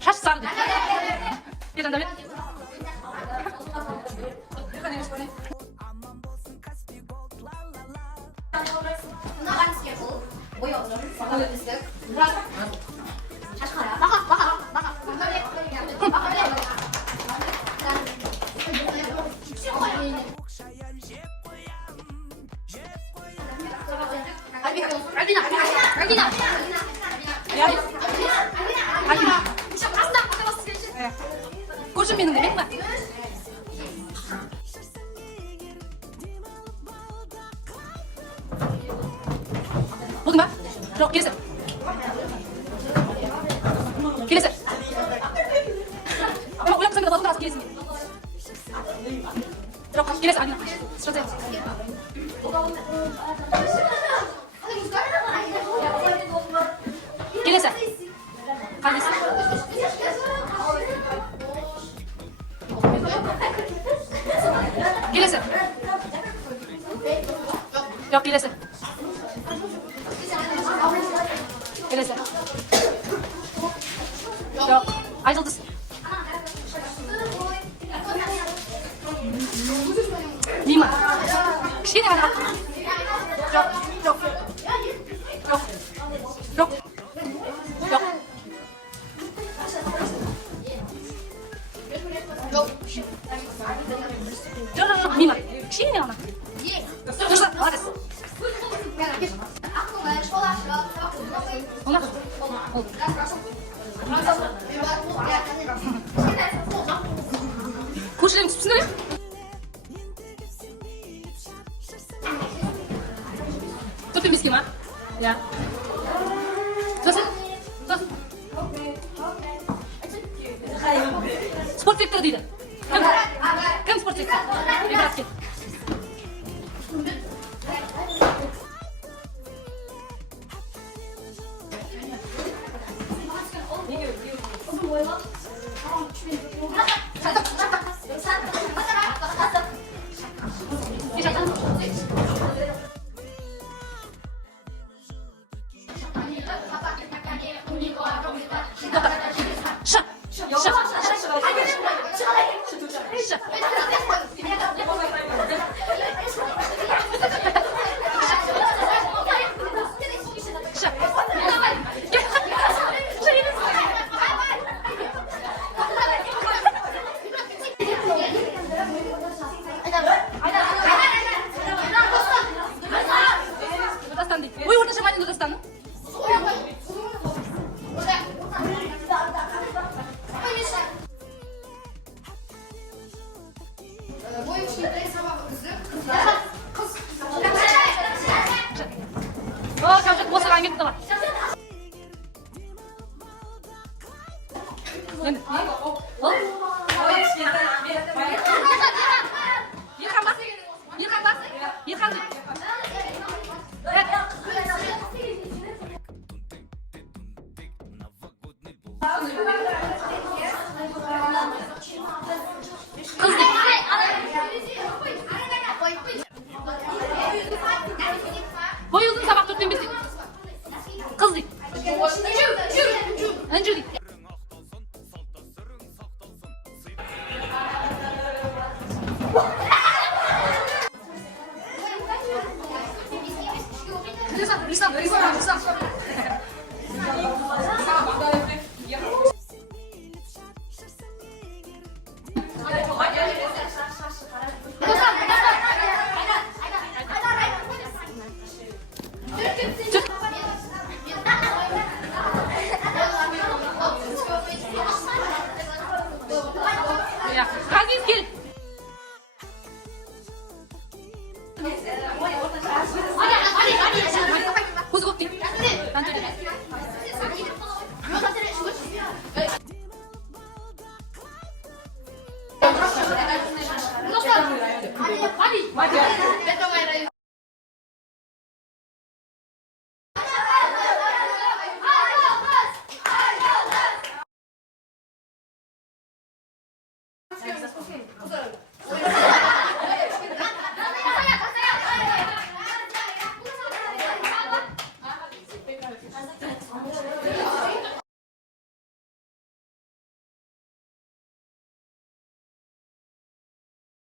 Шаш сарды. Ержан Давид. Альбина. Көршім менің демек па? Болдың ба? Жоқ, келесі. Келесі. Ойлап тұрсаң да болдың рас келесің. Жоқ, келесі Альбина. Келесі. Қайдесі. Келесі. Жоқ, келесі. Келесі. Жоқ, Айжұлдыз. Мима. Кішкене ғана. Жоқ, жоқ. Жоқ. Жоқ. Жоқ. Жоқ, Мима. Кішкене ғана. Дұрыс, молодец. Көршілерің түсіпсіңдер ме? Төрт пен беске ма? Иә. Тұрасың? Тұрасың? Спорт секторы дейді. Кім спорт секторы? Братке. Ой, орташа майданда достану. Кәмшат босыған кетті бар. Boy uzun sabah 4 bin bizi. Kız değil. Öncü değil. Rısan. Aziz gel. Kuzu koptu. Ben de Hadi. Okej.